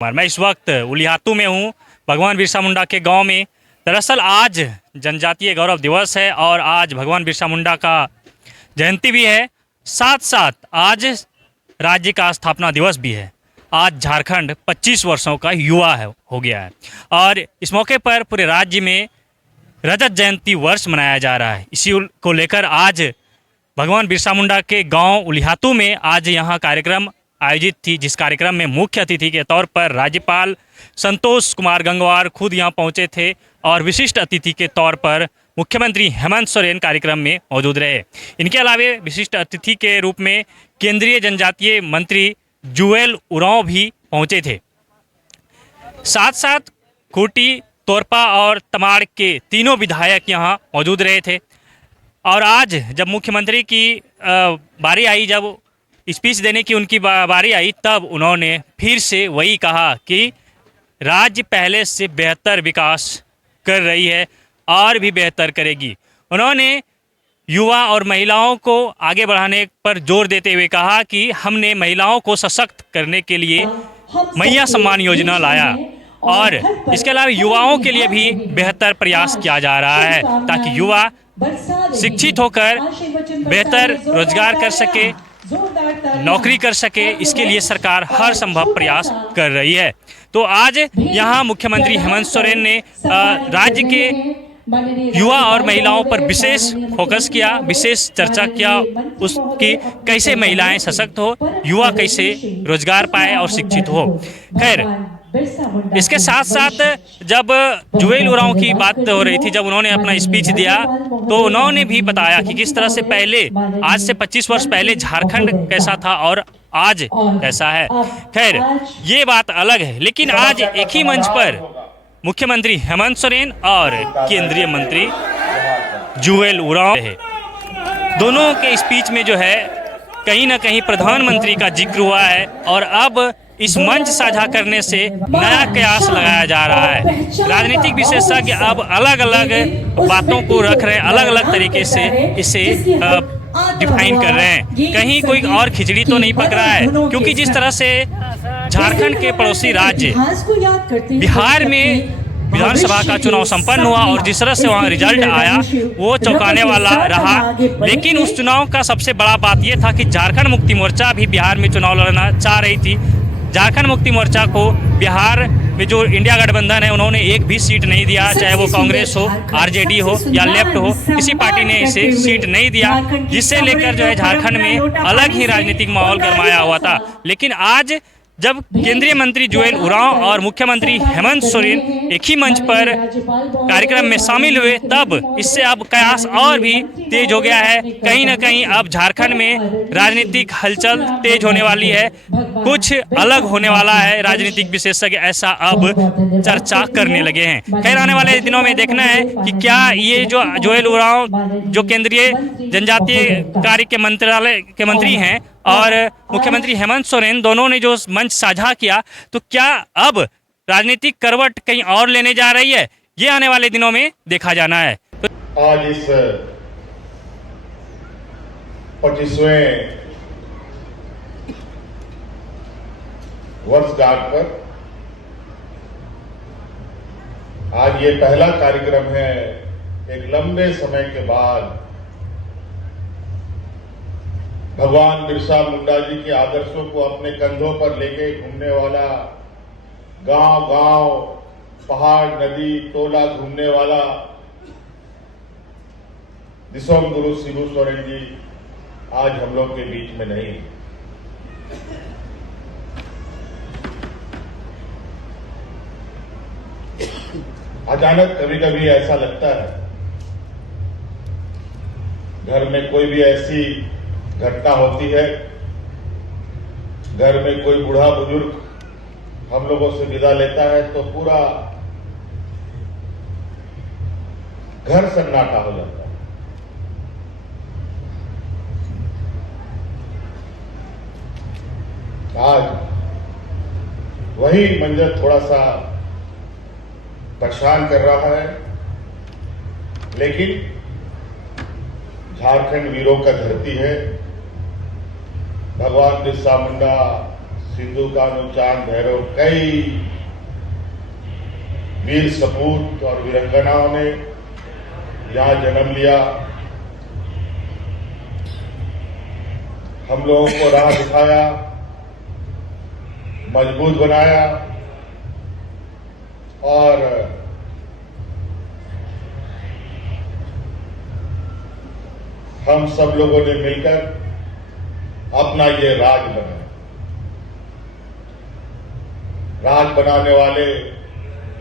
मैं इस वक्त उलियातू में हूँ, भगवान बिरसा मुंडा के गांव में। दरअसल आज जनजातीय गौरव दिवस है और आज भगवान बिरसा मुंडा का जयंती भी है, साथ साथ आज राज्य का स्थापना दिवस भी है। आज झारखंड 25 वर्षों का युवा हो गया है और इस मौके पर पूरे राज्य में रजत जयंती वर्ष मनाया जा रहा है। इसी को लेकर आज भगवान बिरसा मुंडा के गांव उलियातू में आज यहाँ कार्यक्रम आयोजित थी, जिस कार्यक्रम में मुख्य अतिथि के तौर पर राज्यपाल संतोष कुमार गंगवार खुद यहां पहुंचे थे और विशिष्ट अतिथि के तौर पर मुख्यमंत्री हेमंत सोरेन कार्यक्रम में मौजूद रहे। इनके अलावा विशिष्ट अतिथि के रूप में केंद्रीय जनजातीय मंत्री जुएल उरांव भी पहुंचे थे। साथ साथ खूंटी, तोरपा और तमाड़ के तीनों विधायक यहां मौजूद रहे थे। और आज जब मुख्यमंत्री की बारी आई, जब स्पीच देने की उनकी बारी आई, तब उन्होंने फिर से वही कहा कि राज्य पहले से बेहतर विकास कर रही है और भी बेहतर करेगी। उन्होंने युवा और महिलाओं को आगे बढ़ाने पर जोर देते हुए कहा कि हमने महिलाओं को सशक्त करने के लिए मैया सम्मान योजना लाया और इसके अलावा युवाओं के लिए भी बेहतर प्रयास किया जा रहा है ताकि युवा शिक्षित होकर बेहतर रोजगार कर सके, नौकरी कर सके। इसके लिए सरकार हर संभव प्रयास कर रही है। तो आज यहाँ मुख्यमंत्री हेमंत सोरेन ने राज्य के युवा और महिलाओं पर विशेष फोकस किया, विशेष चर्चा किया उसकी कैसे महिलाएं सशक्त हो, युवा कैसे रोजगार पाए और शिक्षित हो। खैर, इसके साथ साथ जब जुएल उरांव की बात हो रही थी, जब उन्होंने अपना स्पीच दिया तो उन्होंने भी बताया कि किस तरह से पहले, आज से 25 वर्ष पहले झारखंड कैसा था और आज कैसा है। खैर, ये बात अलग है, लेकिन आज एक ही मंच पर मुख्यमंत्री हेमंत सोरेन और केंद्रीय मंत्री जुएल उरांव है। दोनों के स्पीच में जो है कहीं ना कहीं प्रधानमंत्री का जिक्र हुआ है और अब इस मंच साझा करने से नया कयास लगाया जा रहा है। राजनीतिक विशेषज्ञ अब अलग अलग बातों को रख रहे हैं, अलग अलग तरीके से इसे डिफाइन कर रहे हैं। कहीं कोई और खिचड़ी तो नहीं पक रहा है, क्योंकि जिस तरह से झारखंड के पड़ोसी राज्य बिहार में विधानसभा का चुनाव संपन्न हुआ और जिस तरह से वहाँ रिजल्ट आया वो चौंकाने वाला रहा। लेकिन उस चुनाव का सबसे बड़ा बात ये था कि झारखंड मुक्ति मोर्चा भी बिहार में चुनाव लड़ना चाह रही थी। झारखंड मुक्ति मोर्चा को बिहार में जो इंडिया गठबंधन है, उन्होंने एक भी सीट नहीं दिया, चाहे वो कांग्रेस हो, आरजेडी हो या लेफ्ट हो, किसी पार्टी ने इसे सीट नहीं दिया, जिससे लेकर जो है झारखंड में अलग ही राजनीतिक माहौल गरमाया हुआ था। लेकिन आज जब केंद्रीय मंत्री जुएल उरांव और मुख्यमंत्री हेमंत सोरेन एक ही मंच पर कार्यक्रम में शामिल हुए, तब इससे अब कयास और भी तेज हो गया है। कहीं ना कहीं अब झारखंड में राजनीतिक हलचल तेज होने वाली है, कुछ अलग होने वाला है। राजनीतिक विशेषज्ञ ऐसा अब चर्चा करने लगे हैं। खैर, आने वाले दिनों में देखना है कि क्या ये जो जुएल उरांव जो केंद्रीय जनजातीय कार्य के मंत्रालय के मंत्री हैं और मुख्यमंत्री हेमंत सोरेन, दोनों ने जो मंच साझा किया, तो क्या अब राजनीतिक करवट कहीं और लेने जा रही है, ये आने वाले दिनों में देखा जाना है। आज इस 25वें वर्षगांठ पर आज ये पहला कार्यक्रम है एक लंबे समय के बाद भगवान बिरसा मुंडा जी के आदर्शों को अपने कंधों पर लेके घूमने वाला, गांव-गांव, पहाड़, नदी, टोला घूमने वाला दिसोम गुरु शिबू सोरेन जी आज हम लोग के बीच में नहीं। अचानक कभी कभी ऐसा लगता है घर में कोई भी ऐसी घटना होती है, घर में कोई बूढ़ा बुजुर्ग हम लोगों से विदा लेता है तो पूरा घर सन्नाटा हो जाता है। आज वही मंजर थोड़ा सा परेशान कर रहा है, लेकिन झारखंड वीरों का धरती है। भगवान बिरसा मुंडा सिंधु कान्हू चांद भैरव, कई वीर सपूत और वीरंगनाओं ने यहाँ जन्म लिया, हम लोगों को राह दिखाया, मजबूत बनाया और हम सब लोगों ने मिलकर अपना ये राज बनाया। राज बनाने वाले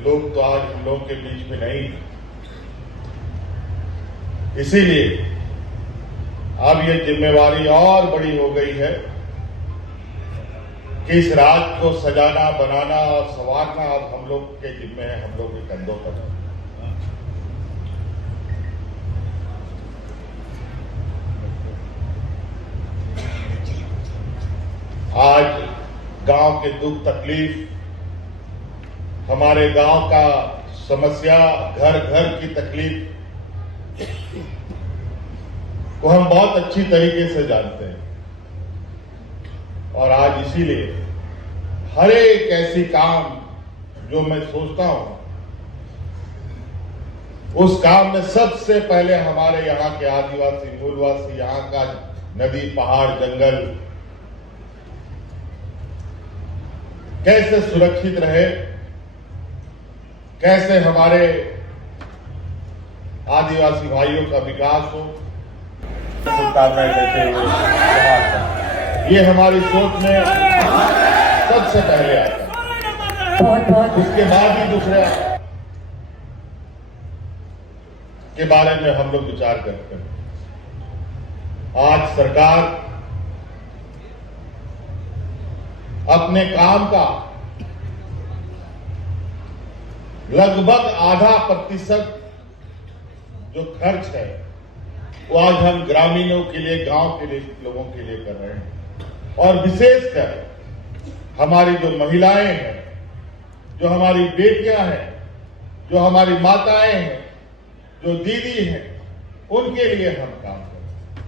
लोग तो आज हम लोगों के बीच में नहीं, इसीलिए अब ये जिम्मेवारी और बड़ी हो गई है कि इस राज को सजाना, बनाना और संवारना अब हम लोग के जिम्मे है, हम लोग के कंधों पर है। आज गांव के दुख तकलीफ, हमारे गांव का समस्या, घर घर की तकलीफ को हम बहुत अच्छी तरीके से जानते हैं और आज इसीलिए हर एक ऐसी काम जो मैं सोचता हूं, उस काम में सबसे पहले हमारे यहाँ के आदिवासी मूलवासी, यहाँ का नदी, पहाड़, जंगल कैसे सुरक्षित रहे, कैसे हमारे आदिवासी भाइयों का विकास हो, शुभकामनाएं देते हुए ये हमारी सोच में सबसे पहले आता है। उसके बाद ही दूसरे के बारे में हम लोग विचार करते हैं। आज सरकार अपने काम का लगभग आधा प्रतिशत जो खर्च है वो आज हम ग्रामीणों के लिए, गांव के लिए, लोगों के लिए कर रहे हैं। और विशेषकर हमारी जो महिलाएं हैं, जो हमारी बेटियां हैं, जो हमारी माताएं हैं, जो दीदी हैं, उनके लिए हम काम कर रहे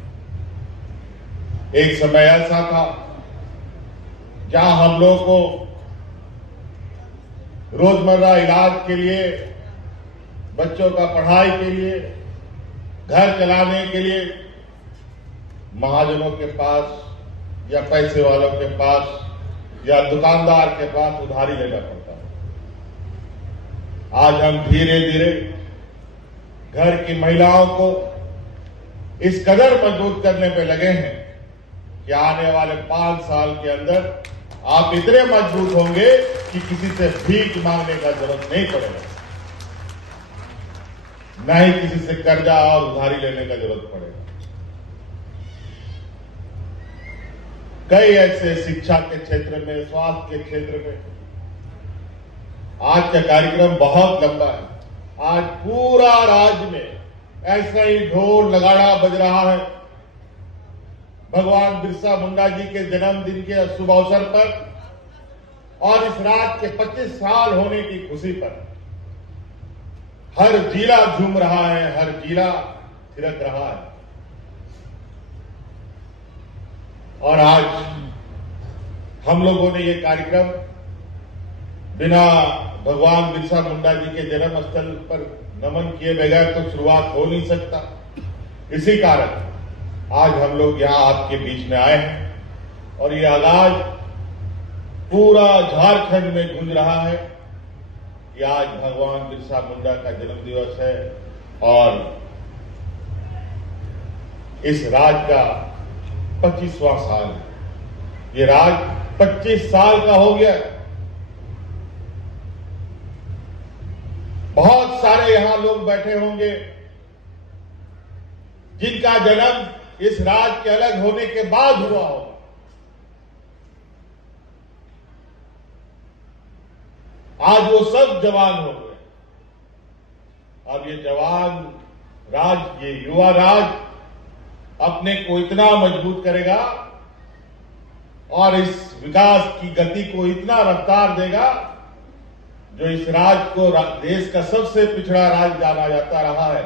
हैं। एक समय ऐसा था जहां हम लोग को रोजमर्रा इलाज के लिए, बच्चों का पढ़ाई के लिए, घर चलाने के लिए महाजनों के पास या पैसे वालों के पास या दुकानदार के पास उधारी लेना पड़ता है। आज हम धीरे धीरे घर की महिलाओं को इस कदर मजबूत करने पे लगे हैं कि आने वाले 5 साल के अंदर आप इतने मजबूत होंगे कि किसी से भीख मांगने का जरूरत नहीं पड़ेगा, न ही किसी से कर्जा और उधारी लेने का जरूरत पड़ेगा। कई ऐसे शिक्षा के क्षेत्र में, स्वास्थ्य के क्षेत्र में आज का कार्यक्रम बहुत लंबा है। आज पूरा राज्य में ऐसा ही ढोल नगाड़ा बज रहा है भगवान बिरसा मुंडा जी के जन्मदिन के शुभ अवसर पर और इस रात के 25 साल होने की खुशी पर। हर जिला झूम रहा है, हर जिला थिरक रहा है। और आज हम लोगों ने ये कार्यक्रम बिना भगवान बिरसा मुंडा जी के जन्म स्थल पर नमन किए बगैर तो शुरुआत हो नहीं सकता। इसी कारण आज हम लोग यहां आपके बीच में आए हैं और ये आवाज पूरा झारखंड में गूंज रहा है कि आज भगवान बिरसा मुंडा का जन्म दिवस है और इस राज का 25वां साल है। ये राज 25 साल का हो गया। बहुत सारे यहां लोग बैठे होंगे जिनका जन्म इस राज के अलग होने के बाद हुआ होगा। आज वो सब जवान हो गए। अब ये जवान राज, ये युवा राज अपने को इतना मजबूत करेगा और इस विकास की गति को इतना रफ्तार देगा जो इस राज को देश का सबसे पिछड़ा राज जाना जाता रहा है।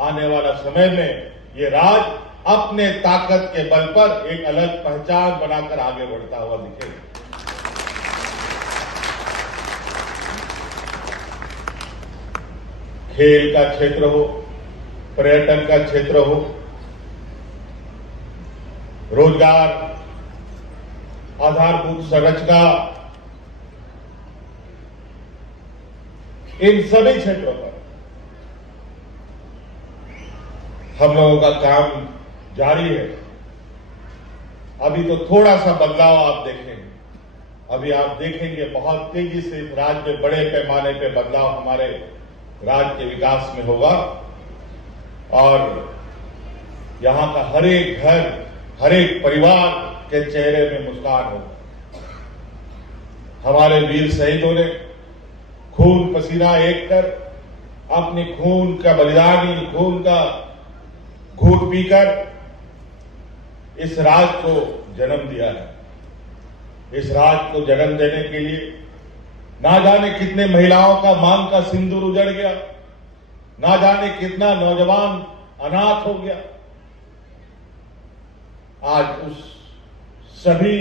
आने वाला समय में ये राज अपने ताकत के बल पर एक अलग पहचान बनाकर आगे बढ़ता हुआ दिखेगा। खेल का क्षेत्र हो, पर्यटन का क्षेत्र हो, रोजगार, आधारभूत संरचना, इन सभी क्षेत्रों पर हम लोगों का काम जारी है। अभी तो थोड़ा सा बदलाव आप देखेंगे, अभी आप देखेंगे बहुत तेजी से इस राज्य में बड़े पैमाने पे बदलाव हमारे राज्य के विकास में होगा और यहां का हर एक घर, हर एक परिवार के चेहरे में मुस्कान होगा। हमारे वीर शहीदों ने खून पसीना एक कर अपनी खून का बलिदानी, खून का घूंट पीकर इस राज्य को जन्म दिया है। इस राज्य को जन्म देने के लिए ना जाने कितने महिलाओं का मांग का सिंदूर उजड़ गया, ना जाने कितना नौजवान अनाथ हो गया। आज उस सभी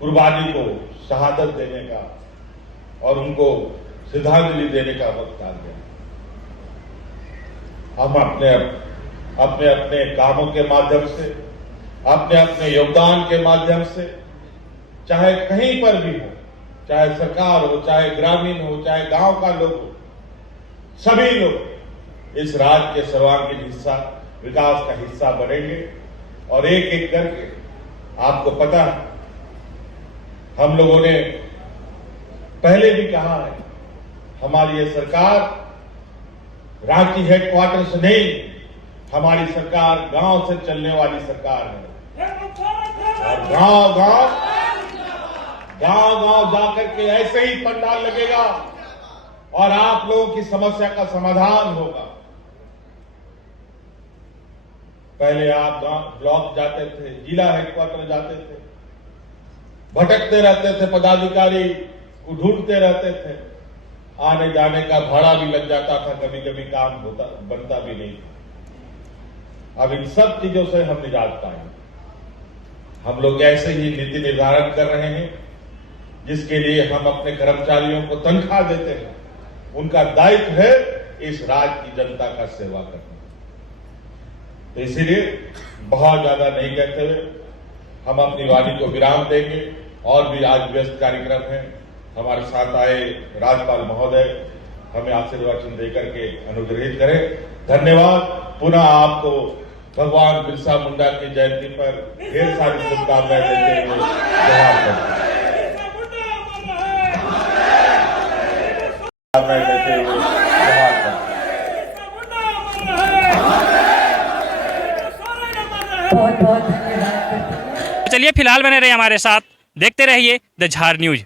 कुर्बानी को शहादत देने का और उनको श्रद्धांजलि देने का वक्त आ गया। हम अपने अपने कामों के माध्यम से, अपने अपने योगदान के माध्यम से, चाहे कहीं पर भी हो, चाहे सरकार हो, चाहे ग्रामीण हो, चाहे गांव का लोग हो, सभी लोग इस राज्य के सर्वांगीण हिस्सा, विकास का हिस्सा बनेंगे। और एक एक करके आपको पता है, हम लोगों ने पहले भी कहा है, हमारी ये सरकार रांची हेडक्वार्टर से नहीं, हमारी सरकार गांव से चलने वाली सरकार है। और गांव गांव जाकर के ऐसे ही पंडाल लगेगा और आप लोगों की समस्या का समाधान होगा। पहले आप गांव ब्लॉक जाते थे, जिला हेडक्वार्टर जाते थे, भटकते रहते थे, पदाधिकारी को ढूंढते रहते थे, आने जाने का भाड़ा भी लग जाता था, कभी कभी काम बनता भी नहीं था। अब इन सब चीजों से हम निजात पाएंगे। हम लोग ऐसे ही नीति निर्धारण कर रहे हैं जिसके लिए हम अपने कर्मचारियों को तनख्वाह देते हैं। उनका दायित्व है इस राज्य की जनता का सेवा करना। तो इसीलिए बहुत ज्यादा नहीं कहते हुए हम अपनी वाणी को विराम देंगे। और भी आज व्यस्त कार्यक्रम है। हमारे साथ आए राज्यपाल महोदय हमें आशीर्वचन देकर के अनुग्रहित करें। धन्यवाद। पुनः आपको भगवान बिरसा मुंडा की जयंती पर ढेर सारी शुभकामनाएं देते हुए जवाब करते हैं। बहुत बहुत धन्यवाद। चलिए फिलहाल बने रहिए हमारे साथ, देखते रहिए द झार न्यूज।